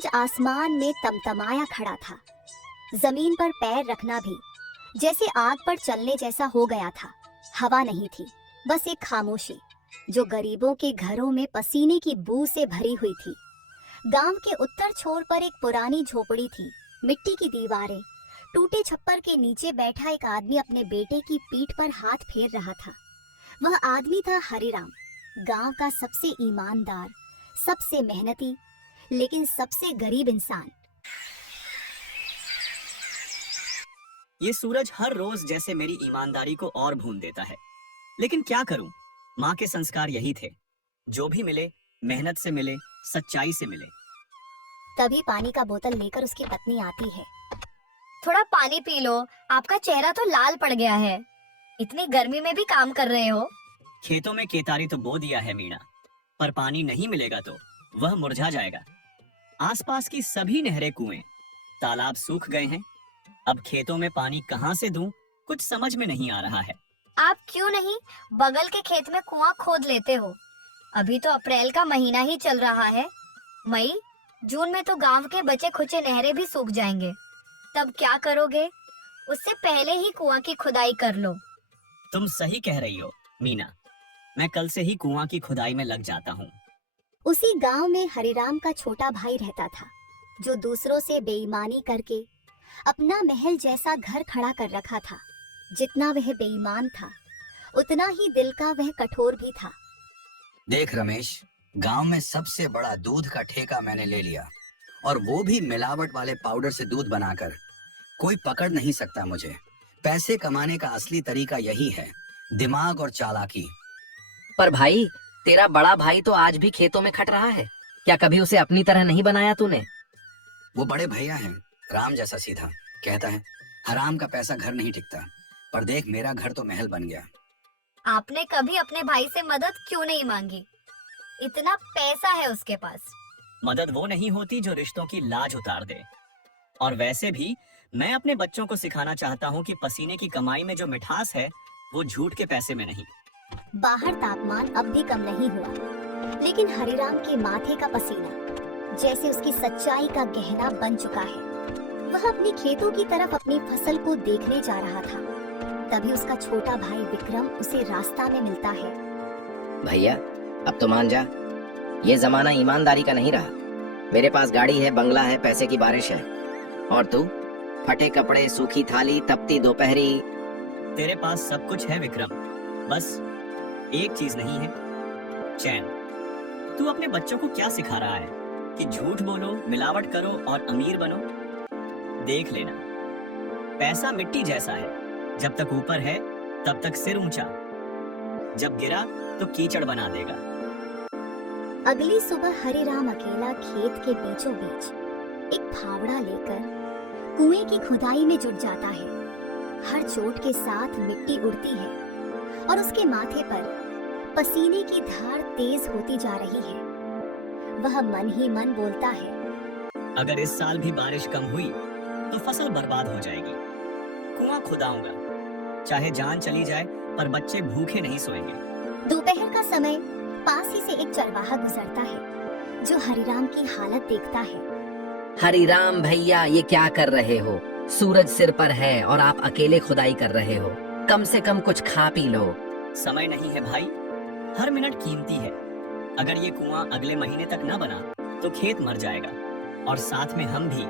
सूरज आसमान में तमतमाया खड़ा था। जमीन पर पैर रखना भी जैसे आग पर चलने जैसा हो गया था। हवा नहीं थी, बस एक खामोशी जो गरीबों के घरों में पसीने की बू से भरी हुई थी। गांव के उत्तर छोर पर एक पुरानी झोपड़ी थी, मिट्टी की दीवारें। टूटे छप्पर के नीचे बैठा एक आदमी अपने बेटे की पीठ पर हाथ फेर रहा था। वह आदमी था हरिराम, गांव का सबसे ईमानदार, सबसे मेहनती, लेकिन सबसे गरीब इंसान। ये सूरज हर रोज जैसे मेरी ईमानदारी को और भून देता है, लेकिन क्या करूं? माँ के संस्कार यही थे, जो भी मिले मेहनत से मिले, सच्चाई से मिले। तभी पानी का बोतल लेकर उसकी पत्नी आती है। थोड़ा पानी पी लो, आपका चेहरा तो लाल पड़ गया है। इतनी गर्मी में भी काम कर रहे हो। खेतों में केतारी तो बो दिया है मीणा, पर पानी नहीं मिलेगा तो वह मुरझा जाएगा। आसपास की सभी नहरें, कुएं, तालाब सूख गए हैं। अब खेतों में पानी कहाँ से दूं, कुछ समझ में नहीं आ रहा है। आप क्यों नहीं बगल के खेत में कुआं खोद लेते हो? अभी तो अप्रैल का महीना ही चल रहा है। मई जून में तो गांव के बचे खुचे नहरें भी सूख जाएंगे। तब क्या करोगे? उससे पहले ही कुआं की खुदाई कर लो। तुम सही कह रही हो मीना, मैं कल से ही कुआं की खुदाई में लग जाता हूँ। उसी गांव में हरिराम का छोटा भाई रहता था, जो दूसरों से बेईमानी करके अपना महल जैसा घर खड़ा कर रखा था। जितना वह बेईमान था, उतना ही दिल का वह कठोर भी था। देख रमेश, गांव में सबसे बड़ा दूध का ठेका मैंने ले लिया, और वो भी मिलावट वाले पाउडर से दूध बनाकर। कोई पकड़ नहीं सकता मुझे। पैसे कमाने का असली तरीका यही है, दिमाग और चालाकी। पर भाई, तेरा बड़ा भाई तो आज भी खेतों में खट रहा है। क्या कभी उसे अपनी तरह नहीं बनाया तूने? वो बड़े भैया हैं, राम जैसा सीधा। कहता है हराम का पैसा घर नहीं टिकता, पर देख मेरा घर तो महल बन गया। आपने कभी अपने भाई से मदद क्यों नहीं मांगी? इतना पैसा है उसके पास। मदद वो नहीं होती जो रिश्तों की लाज उतार दे। और वैसे भी मैं अपने बच्चों को सिखाना चाहता हूँ कि पसीने की कमाई में जो मिठास है, वो झूठ के पैसे में नहीं। बाहर तापमान अब भी कम नहीं हुआ, लेकिन हरिराम के माथे का पसीना जैसे उसकी सच्चाई का गहना बन चुका है। वह अपनी खेतों की तरफ अपनी फसल को देखने जा रहा था। तभी उसका छोटा भाई विक्रम उसे रास्ता में मिलता है। भैया, अब तो मान जा, ये जमाना ईमानदारी का नहीं रहा। मेरे पास गाड़ी है, बंगला है, पैसे की बारिश है, और तू फटे कपड़े, सूखी थाली, तपती दोपहरी। तेरे पास सब कुछ है विक्रम, बस एक चीज नहीं है, चैन। तू अपने बच्चों को क्या सिखा रहा है कि झूठ बोलो, मिलावट करो और अमीर बनो? देख लेना, पैसा मिट्टी जैसा है, जब तक ऊपर है तब तक सिर ऊंचा, जब गिरा तो कीचड़ बना देगा। अगली सुबह हरिराम अकेला खेत के बीचों बीच एक फावड़ा लेकर कुएं की खुदाई में जुट जाता है। हर चोट के साथ मिट्टी उड़ती है और उसके माथे पर पसीने की धार तेज होती जा रही है। वह मन ही मन बोलता है, अगर इस साल भी बारिश कम हुई तो फसल बर्बाद हो जाएगी। कुआं खुदाऊंगा, चाहे जान चली जाए, पर बच्चे भूखे नहीं सोएंगे। दोपहर का समय, पास ही से एक चरवाहा गुजरता है, जो हरिराम की हालत देखता है। हरिराम भैया, ये क्या कर रहे हो? सूरज सिर पर है और आप अकेले खुदाई कर रहे हो। कम से कम कुछ खा पी लो। समय नहीं है भाई, हर मिनट कीमती है। अगर ये कुआं अगले महीने तक न बना तो खेत मर जाएगा, और साथ में हम भी।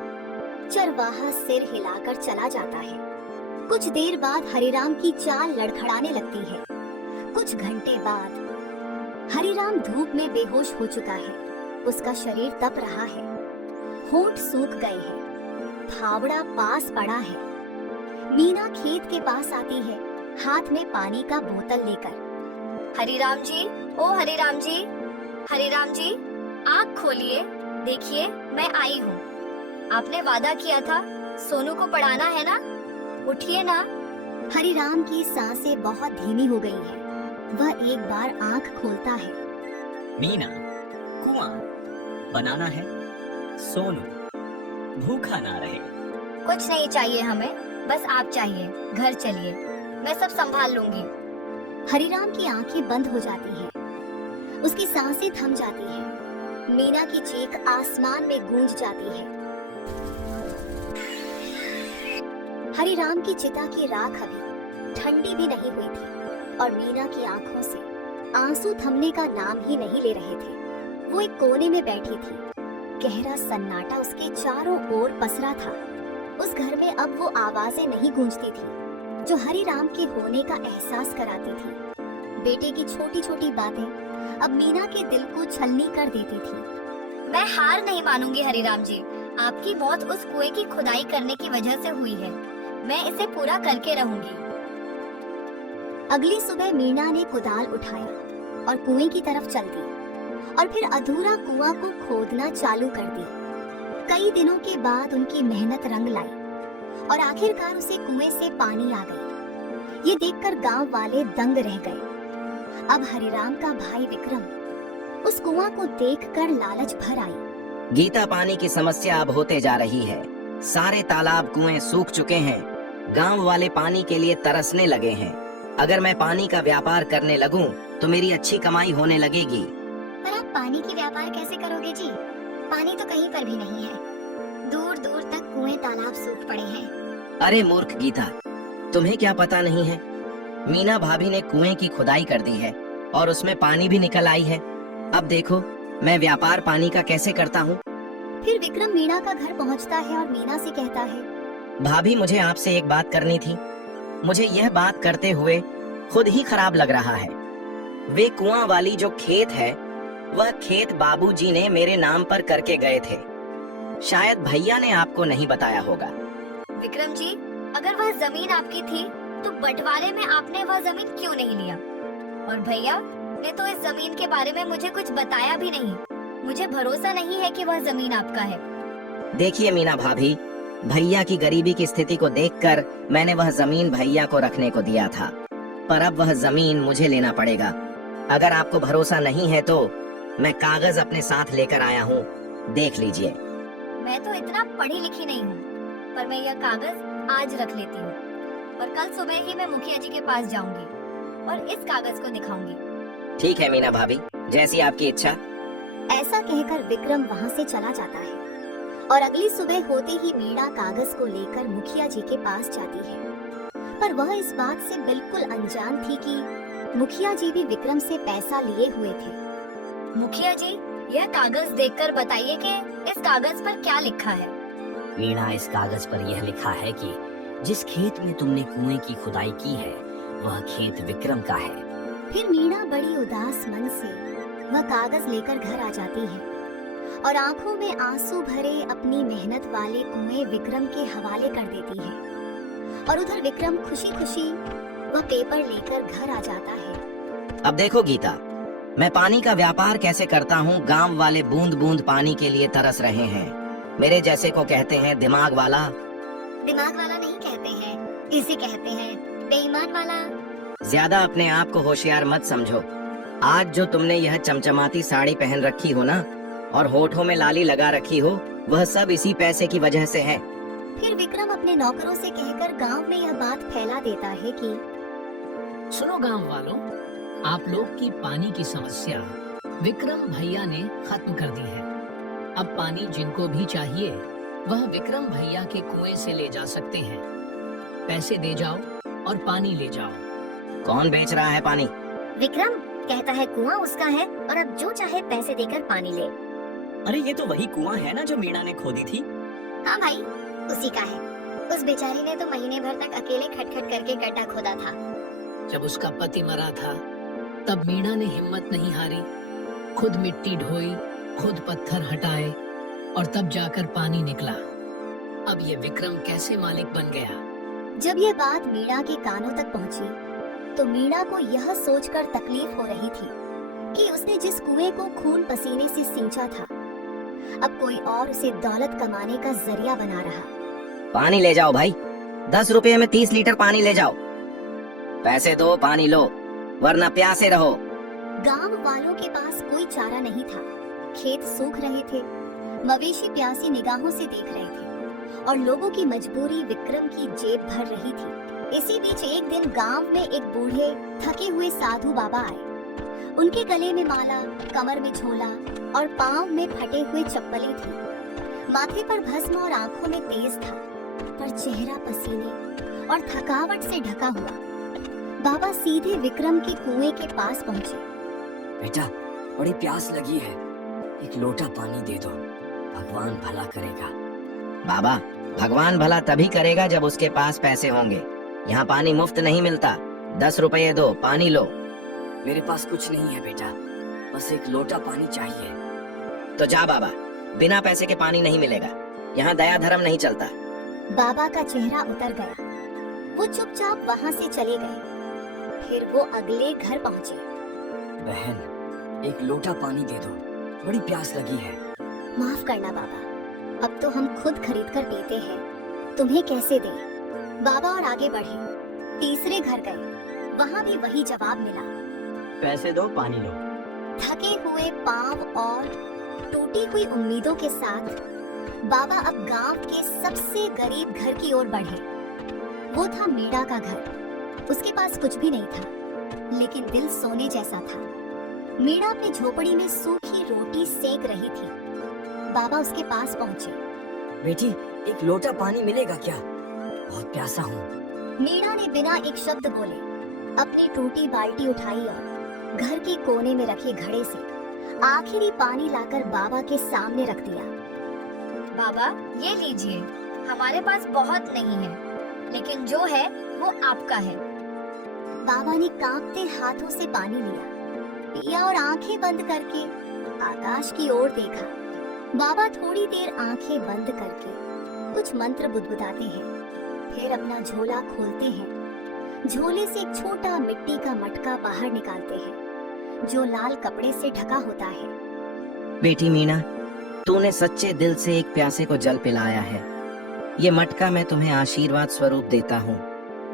चरवाहा सिर हिलाकर चला जाता है। कुछ देर बाद हरिराम की चाल लड़खड़ाने लगती है। कुछ घंटे बाद हरिराम धूप में बेहोश हो चुका है। उसका शरीर तप रहा है, होंठ सूख गए हैं, फावड़ा पास पड़ा है। मीना खेत के पास आती है, हाथ में पानी का बोतल लेकर। हरिराम जी, ओ हरिराम जी, हरिराम जी, आँख खोलिए, देखिए मैं आई हूँ। आपने वादा किया था सोनू को पढ़ाना है ना, उठिए ना। हरिराम की सांसें बहुत धीमी हो गई है। वह एक बार आँख खोलता है। मीना, कुआं बनाना है, सोनू भूखा ना रहे। कुछ नहीं चाहिए हमें, बस आप चाहिए। घर चलिए, मैं सब संभाल लूंगी। हरिराम की आंखें बंद हो जाती हैं। उसकी सांसें थम जाती हैं। मीना की चीख आसमान में गूंज जाती है। हरिराम की चिता की राख अभी ठंडी भी नहीं हुई थी और मीना की आंखों से आंसू थमने का नाम ही नहीं ले रहे थे। वो एक कोने में बैठी थी। गहरा सन्नाटा उसके चारों ओर पसरा था। उस घर में अब वो आवाजें नहीं गूंजती थी जो हरिराम के होने का एहसास कराती थी। बेटे की छोटी छोटी बातें अब मीना के दिल को छलनी कर देती थी। मैं हार नहीं मानूंगी हरिराम जी। आपकी मौत उस कुएं की खुदाई करने की वजह से हुई है। मैं इसे पूरा करके रहूंगी। अगली सुबह मीना ने कुदाल उठाया और कुएं की तरफ चल दी और फिर अधूरा कुआं को खोदना चालू कर दी। कई दिनों के बाद उनकी मेहनत रंग लाई और आखिरकार उसे कुएं से पानी आ गई। ये देखकर गांव वाले दंग रह गए। अब हरिराम का भाई विक्रम उस कुआं को देखकर लालच भर आई। गीता, पानी की समस्या अब होते जा रही है। सारे तालाब कुएं सूख चुके हैं। गांव वाले पानी के लिए तरसने लगे हैं। अगर मैं पानी का व्यापार करने लगूं तो मेरी अच्छी कमाई होने लगेगी। पर आप पानी की व्यापार कैसे करोगे जी? पानी तो कहीं पर भी नहीं है। दूर दूर तक कुएं तालाब सूख पड़े हैं। अरे मूर्ख गीता, तुम्हें क्या पता नहीं है? मीना भाभी ने कुएं की खुदाई कर दी है और उसमें पानी भी निकल आई है। अब देखो मैं व्यापार पानी का कैसे करता हूँ। फिर विक्रम मीना का घर पहुंचता है और मीना से कहता है, भाभी मुझे आपसे एक बात करनी थी। मुझे यह बात करते हुए खुद ही खराब लग रहा है। वे कुआं वाली जो खेत है वह खेत बाबूजी ने मेरे नाम पर करके गए थे। शायद भैया ने आपको नहीं बताया होगा। विक्रम जी, अगर वह जमीन आपकी थी तो बंटवारे में आपने वह जमीन क्यों नहीं लिया? और भैया ने तो इस जमीन के बारे में मुझे कुछ बताया भी नहीं। मुझे भरोसा नहीं है कि वह जमीन आपका है। देखिए मीना भाभी, भैया की गरीबी की स्थिति को देखकर मैंने वह जमीन भैया को रखने को दिया था, पर अब वह जमीन मुझे लेना पड़ेगा। अगर आपको भरोसा नहीं है तो मैं कागज अपने साथ लेकर आया हूँ, देख लीजिए। मैं तो इतना पढ़ी लिखी नहीं हूँ, पर मैं यह कागज आज रख लेती हूँ और कल सुबह ही मैं मुखिया जी के पास जाऊंगी और इस कागज को दिखाऊंगी। ठीक है मीना भाभी, जैसी आपकी इच्छा। ऐसा कहकर विक्रम वहां से चला जाता है और अगली सुबह होते ही मीना कागज को लेकर मुखिया जी के पास जाती है। पर वह इस बात से बिल्कुल अनजान थी कि मुखिया जी भी विक्रम से पैसा लिए हुए थे। मुखिया जी, यह कागज देखकर बताइए कि इस कागज पर क्या लिखा है। मीना, इस कागज पर यह लिखा है कि जिस खेत में तुमने कुएं की खुदाई की है वह खेत विक्रम का है। फिर मीना बड़ी उदास मन से वह कागज लेकर घर आ जाती है और आंखों में आंसू भरे अपनी मेहनत वाले कुएं विक्रम के हवाले कर देती है। और उधर विक्रम खुशी खुशी वह पेपर लेकर घर आ जाता है। अब देखो गीता, मैं पानी का व्यापार कैसे करता हूँ। गांव वाले बूंद बूंद पानी के लिए तरस रहे हैं। मेरे जैसे को कहते हैं दिमाग वाला। दिमाग वाला नहीं कहते हैं, इसे कहते हैं बेईमान वाला। ज्यादा अपने आप को होशियार मत समझो। आज जो तुमने यह चमचमाती साड़ी पहन रखी हो ना और होठों में लाली लगा रखी हो, वह सब इसी पैसे की वजह से है। फिर विक्रम अपने नौकरों से कहकर गांव में यह बात फैला देता है कि सुनो गांव वालों, आप लोग की पानी की समस्या विक्रम भैया ने खत्म कर दी है। अब पानी जिनको भी चाहिए वह विक्रम भैया के कुएं से ले जा सकते हैं। पैसे दे जाओ और पानी ले जाओ। कौन बेच रहा है पानी? विक्रम कहता है कुआं उसका है और अब जो चाहे पैसे देकर पानी ले। अरे ये तो वही कुआं है ना जो मीना ने खोदी थी। हाँ भाई, उसी का है। उस बेचारी ने तो महीने भर तक अकेले खटखट करके गड्ढा खोदा था। जब उसका पति मरा था तब मीना ने हिम्मत नहीं हारी। खुद मिट्टी ढोई, खुद पत्थर हटाए और तब जाकर पानी निकला। अब ये विक्रम कैसे मालिक बन गया? जब ये बात मीना के कानों तक पहुंची तो मीना को यह सोचकर तकलीफ हो रही थी कि उसने जिस कुएं को खून पसीने से सींचा था, अब कोई और उसे दौलत कमाने का जरिया बना रहा। पानी ले जाओ भाई, 10 रुपए में 30 लीटर पानी ले जाओ। पैसे दो, पानी लो, वरना प्यासे रहो। गांव वालों के पास कोई चारा नहीं था। खेत सूख रहे थे, मवेशी प्यासी निगाहों से देख रहे थे और लोगों की मजबूरी विक्रम की जेब भर रही थी। इसी बीच एक दिन गांव में एक बूढ़े थके हुए साधु बाबा आए। उनके गले में माला, कमर में झोला और पांव में फटे हुए चप्पलें थी। माथे पर भस्म और आंखों में तेज था, पर चेहरा पसीने और थकावट से ढका हुआ। बाबा सीधे विक्रम के कुएं के पास पहुंचे। बेटा, बड़ी प्यास लगी है, एक लोटा पानी दे दो, भगवान भला करेगा। बाबा, भगवान भला तभी करेगा जब उसके पास पैसे होंगे। यहाँ पानी मुफ्त नहीं मिलता। 10 रुपए दो, पानी लो। मेरे पास कुछ नहीं है बेटा, बस एक लोटा पानी चाहिए। तो जा बाबा, बिना पैसे के पानी नहीं मिलेगा। यहाँ दया धर्म नहीं चलता। बाबा का चेहरा उतर गया। वो चुपचाप वहां से चले गए। फिर वो अगले घर पहुंचे। बहन, एक लोटा पानी दे दो, बड़ी प्यास लगी है। माफ करना बाबा, अब तो हम खुद खरीद कर पीते हैं, तुम्हें कैसे दें? बाबा और आगे बढ़े। तीसरे घर गए, वहाँ भी वही जवाब मिला। पैसे दो, पानी लो। थके हुए पांव और टूटी हुई उम्मीदों के साथ बाबा अब गांव के सबसे गरीब घर की ओर बढ़े। वो था मीणा का घर। उसके पास कुछ भी नहीं था, लेकिन दिल सोने जैसा था। मीणा अपनी झोपड़ी में सूखी रोटी सेक रही थी। बाबा उसके पास पहुंचे। बेटी, एक लोटा पानी मिलेगा क्या? बहुत प्यासा हूँ। मीणा ने बिना एक शब्द बोले अपनी टूटी बाल्टी उठाई और घर के कोने में रखे घड़े से आखिरी पानी लाकर बाबा के सामने रख दिया। बाबा, ये लीजिए, हमारे पास बहुत नहीं है, लेकिन जो है वो आपका है। बाबा ने कांपते हाथों से पानी लिया, पिया और आंखें बंद करके आकाश की ओर देखा। बाबा थोड़ी देर आंखें बंद करके कुछ मंत्र बुदबुदाते हैं, फिर अपना झोला खोलते हैं। झोले से एक छोटा मिट्टी का मटका बाहर निकालते हैं, जो लाल कपड़े से ढका होता है। बेटी मीणा, तूने सच्चे दिल से एक प्यासे को जल पिलाया है। ये मटका मैं तुम्हें आशीर्वाद स्वरूप देता हूँ।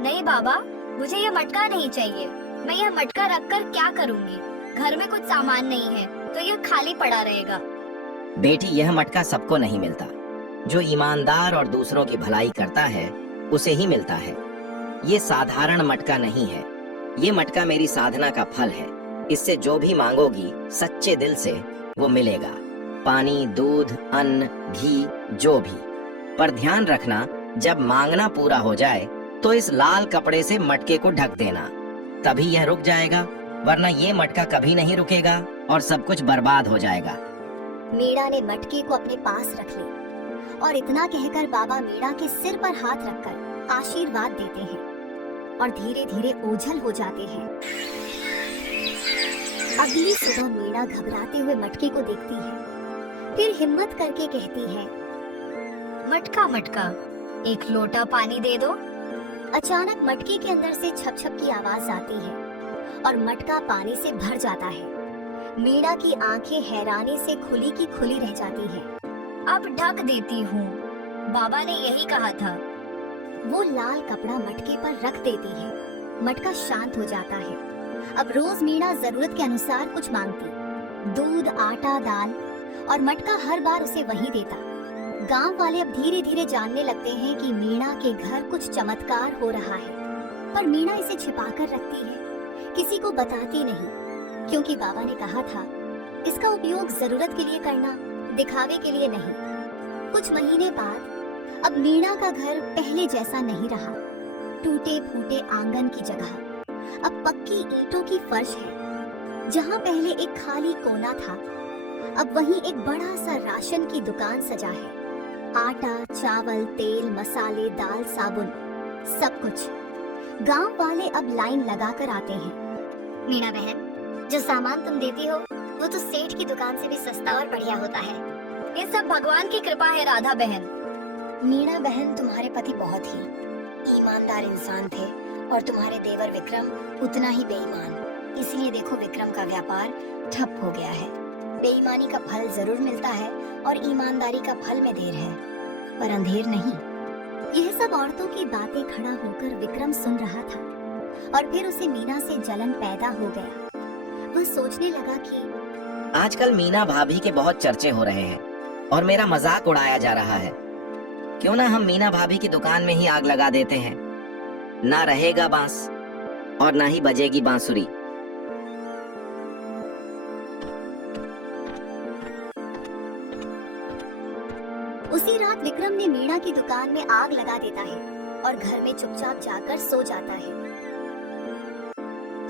नहीं बाबा, मुझे ये मटका नहीं चाहिए। मैं यह मटका रखकर क्या करूँगी? घर में कुछ सामान नहीं है, तो यह खाली पड़ा रहेगा। बेटी, यह मटका सबको नहीं मिलता। जो ईमानदार और दूसरों की भलाई करता है, उसे ही मिलता है। ये साधारण मटका नहीं है। ये मटका मेरी साधना का फल है। इससे जो भी मांगोगी सच्चे दिल से, वो मिलेगा। पानी, दूध, अन्न, घी, जो भी। पर ध्यान रखना, जब मांगना पूरा हो जाए तो इस लाल कपड़े से मटके को ढक देना, तभी यह रुक जाएगा, वरना ये मटका कभी नहीं रुकेगा और सब कुछ बर्बाद हो जाएगा। मीणा ने मटके को अपने पास रख ली और इतना कहकर बाबा मीणा के सिर पर हाथ रखकर आशीर्वाद देते हैं और धीरे धीरे ओझल हो जाते हैं। अगली सुबह मीणा घबराते हुए मटके को देखती है, फिर हिम्मत करके कहती है, मटका मटका, एक लोटा पानी दे दो। अचानक मटके के अंदर से छप छप की आवाज आती है और मटका पानी से भर जाता है। मीणा की आंखें हैरानी से खुली की खुली रह जाती हैं। अब ढक देती हूँ, बाबा ने यही कहा था। वो लाल कपड़ा मटके पर रख देती है। मटका शांत हो जाता है। अब रोज मीणा जरूरत के अनुसार कुछ मांगती, दूध, आटा, दाल, और मटका हर बार उसे वही देता। गांव वाले अब धीरे धीरे जानने लगते हैं कि मीणा के घर कुछ चमत्कार हो रहा है, पर मीणा इसे छिपाकर रखती है, किसी को बताती नहीं, क्योंकि बाबा ने कहा था इसका उपयोग जरूरत के लिए करना, दिखावे के लिए नहीं। कुछ महीने बाद अब मीणा का घर पहले जैसा नहीं रहा। टूटे फूटे आंगन की जगह अब पक्की ईंटों की फर्श है। जहाँ पहले एक खाली कोना था, अब वहीं एक बड़ा सा राशन की दुकान सजा है। आटा, चावल, तेल, मसाले, दाल, साबुन, सब कुछ। गांव वाले अब लाइन लगाकर आते हैं। मीणा बहन, जो सामान तुम देती हो वो तो सेठ की दुकान से भी सस्ता और बढ़िया होता है। ये सब भगवान की कृपा है राधा बहन। मीणा बहन, तुम्हारे पति बहुत ही ईमानदार इंसान थे और तुम्हारे देवर विक्रम उतना ही बेईमान। इसलिए देखो, विक्रम का व्यापार ठप हो गया है। बेईमानी का फल जरूर मिलता है और ईमानदारी का फल में देर है, पर अंधेर नहीं। यह सब औरतों की बातें खड़ा होकर विक्रम सुन रहा था और फिर उसे मीना से जलन पैदा हो गया। वह सोचने लगा कि आजकल मीना भाभी के बहुत चर्चे हो रहे हैं और मेरा मजाक उड़ाया जा रहा है। क्यों ना हम मीना भाभी की दुकान में ही आग लगा देते हैं। ना रहेगा बांस और ना ही बजेगी बांसुरी। उसी रात विक्रम ने मीणा की दुकान में आग लगा देता है और घर में चुपचाप जाकर सो जाता है।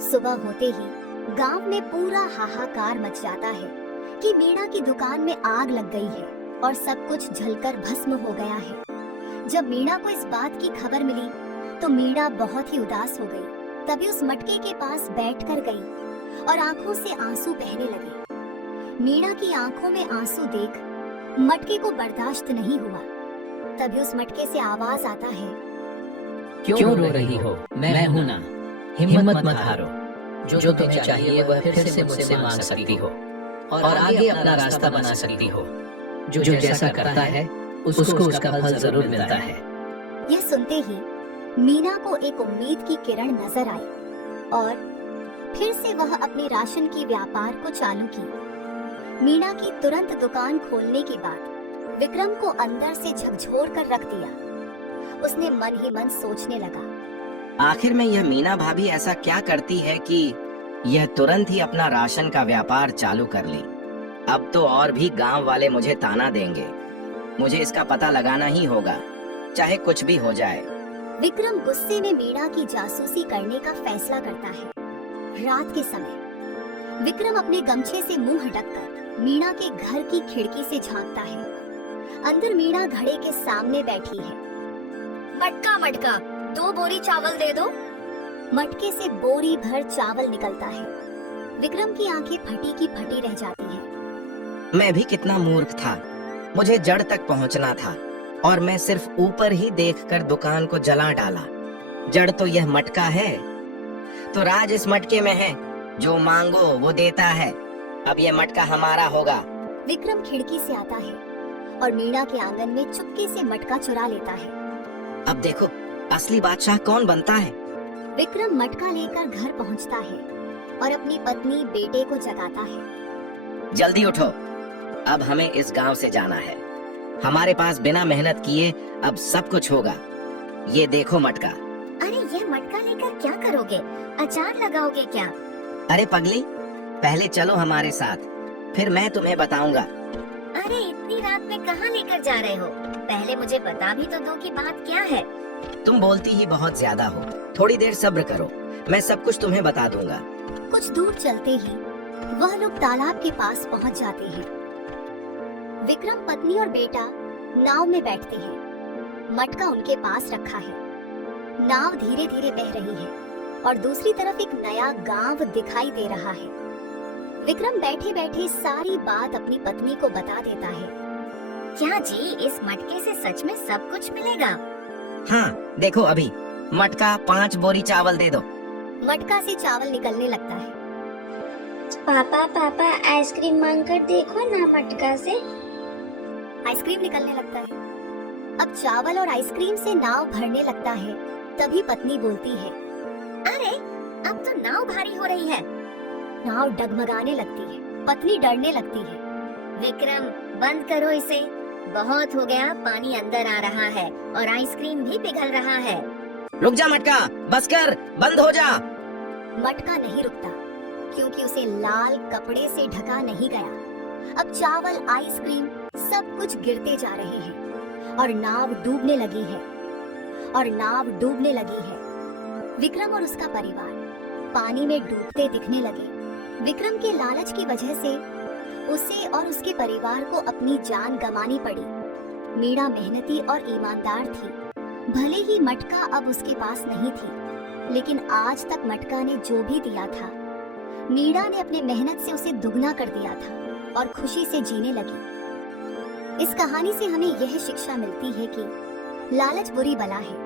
सुबह होते ही गांव में पूरा हाहाकार मच जाता है कि मीणा की दुकान में आग लग गई है और सब कुछ जलकर भस्म हो गया है। जब मीणा को इस बात की खबर मिली तो मीणा बहुत ही उदास हो गई। तभी उस मटके के पास बैठकर गई और आंखों से आंसू बहने लगे। मीणा की आंखों में आंसू देख मटके को बर्दाश्त नहीं हुआ। तभी उस मटके से आवाज आता है, क्यों रो रही हो? मैं हूं ना, हिम्मत मत हारो। जो तुम्हें चाहिए वह फिर से मुझसे मांग सकती हो और आगे अपना रास्ता बना सकती हो। जो जैसा करता है उसको उसका फल जरूर मिलता है। यह सुनते ही मीना को एक उम्मीद की किरण नजर आई और फिर से वह अपने राशन की व्यापार को चालू की। मीना की तुरंत दुकान खोलने के बाद विक्रम को अंदर से झकझोर कर रख दिया। उसने मन ही मन सोचने लगा, आखिर में यह मीना भाभी ऐसा क्या करती है कि यह तुरंत ही अपना राशन का व्यापार चालू कर ली। अब तो और भी गांव वाले मुझे ताना देंगे। मुझे इसका पता लगाना ही होगा, चाहे कुछ भी हो जाए। विक्रम गुस्से में मीना की जासूसी करने का फैसला करता है। रात के समय विक्रम अपने गमछे से मुंह हटककर मीना के घर की खिड़की से झांकता है। अंदर मीना घड़े के सामने बैठी है। मटका मटका 2 बोरी चावल दे दो। मटके से बोरी भर चावल निकलता है। विक्रम की आंखें फटी की फटी रह जाती हैं। मैं भी कितना मूर्ख था, मुझे जड़ तक पहुंचना था और मैं सिर्फ ऊपर ही देखकर दुकान को जला डाला। जड़ तो यह मटका है, तो राज इस मटके में है। जो मांगो वो देता है। अब यह मटका हमारा होगा। विक्रम खिड़की से आता है और मीना के आंगन में चुपके से मटका चुरा लेता है। अब देखो असली बादशाह कौन बनता है। विक्रम मटका लेकर घर पहुंचता है और अपनी पत्नी बेटे को जगाता है। जल्दी उठो, अब हमें इस गांव से जाना है। हमारे पास बिना मेहनत किए अब सब कुछ होगा। ये देखो मटका। अरे यह मटका लेकर क्या करोगे? अचार लगाओगे क्या? अरे पगली, पहले चलो हमारे साथ, फिर मैं तुम्हें बताऊंगा। अरे इतनी रात में कहाँ लेकर जा रहे हो? पहले मुझे बता भी तो दो कि बात क्या है। तुम बोलती ही बहुत ज्यादा हो, थोड़ी देर सब्र करो, मैं सब कुछ तुम्हें बता दूंगा। कुछ दूर चलते ही वह लोग तालाब के पास पहुंच जाते हैं। विक्रम पत्नी और बेटा नाव में बैठते हैं। मटका उनके पास रखा है। नाव धीरे धीरे बह रही है और दूसरी तरफ एक नया गांव दिखाई दे रहा है। विक्रम बैठे बैठे सारी बात अपनी पत्नी को बता देता है। क्या जी, इस मटके से सच में सब कुछ मिलेगा? हाँ देखो, अभी मटका 5 बोरी चावल दे दो। मटका से चावल निकलने लगता है। पापा आइसक्रीम मांग कर देखो ना मटका से। आइसक्रीम निकलने लगता है। अब चावल और आइसक्रीम से नाव भरने लगता है। तभी पत्नी बोलती है, अरे अब तो नाव भारी हो रही है। नाव डगमगाने लगती है। पत्नी डरने लगती है। विक्रम बंद करो इसे, बहुत हो गया। पानी अंदर आ रहा है और आइसक्रीम भी पिघल रहा है। रुक जा मटका, बस कर, बंद हो जा। मटका नहीं रुकता क्योंकि उसे लाल कपड़े से ढका नहीं गया। अब चावल, आइसक्रीम सब कुछ गिरते जा रहे हैं और नाव डूबने लगी है। विक्रम और उसका परिवार पानी में डूबते दिखने लगे। विक्रम के लालच की वजह से उसे और उसके परिवार को अपनी जान गंवानी पड़ी। मीणा मेहनती और ईमानदार थी। भले ही मटका अब उसके पास नहीं थी, लेकिन आज तक मटका ने जो भी दिया था, मीणा ने अपने मेहनत से उसे दुगना कर दिया था और खुशी से जीने लगी। इस कहानी से हमें यह शिक्षा मिलती है कि लालच बुरी बला है।